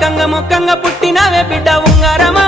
బక్కంగా మొక్కంగా పుట్టినవే బిడ్డ ఉంగారమా